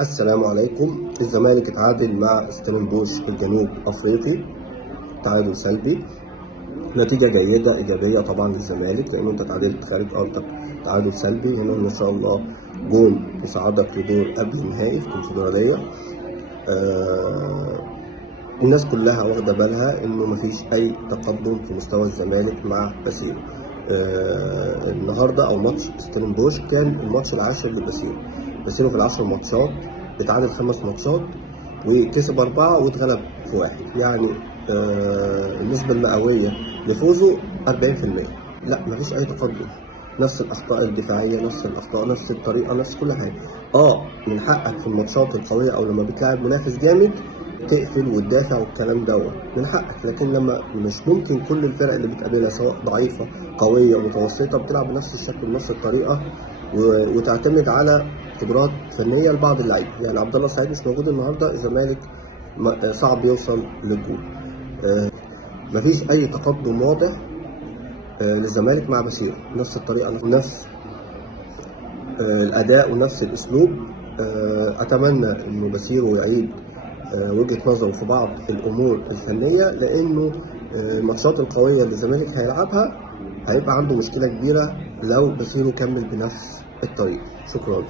السلام عليكم. الزمالك اتعادل مع ستيلنبوش الجنوب افريقي تعادل سلبي. نتيجة جيدة ايجابية طبعا للزمالك، لان انت تعادلت خارج ارضك تعادل سلبي. هنا ان شاء الله جون يصعدك لدور قبل النهائي في الكونفدرالية. الناس كلها واخده بالها انه مفيش اي تقدم في مستوى الزمالك مع باسيلو. النهارده او ماتش ستيلنبوش كان الماتش العاشر لباسيلو. باسيلو في العشر ماتشات اتعادل 5 ماتشات وكسب 4 واتغلب في 1، يعني النسبه المئويه لفوزه 40%. لا مفيش اي تقدم، نفس الاخطاء الدفاعيه، نفس الاخطاء، نفس الطريقه، نفس كل حاجه. من حقك في الماتشات القويه او لما بتلاعب منافس جامد تقفل وتدافع والكلام دوت من حقك، لكن لما مش ممكن كل الفرق اللي بتقابلها سواء ضعيفه قويه متوسطه بتلعب بنفس الشكل بنفس الطريقه وتعتمد على قدرات فنيه لبعض اللعيبه. يعني عبد الله السعيد مش موجود النهارده، الزمالك صعب يوصل للجول. مفيش اي تقدم واضح للزمالك مع باسيلو، نفس الطريقه نفس الاداء ونفس الاسلوب. اتمنى انه باسيلو يعيد وجهه نظره في بعض الامور الفنيه، لانه الماتشات القويه اللي الزمالك هيلعبها هيبقى عنده مشكله كبيره لو باسيلو كمل بنفس الطريقه. شكرا.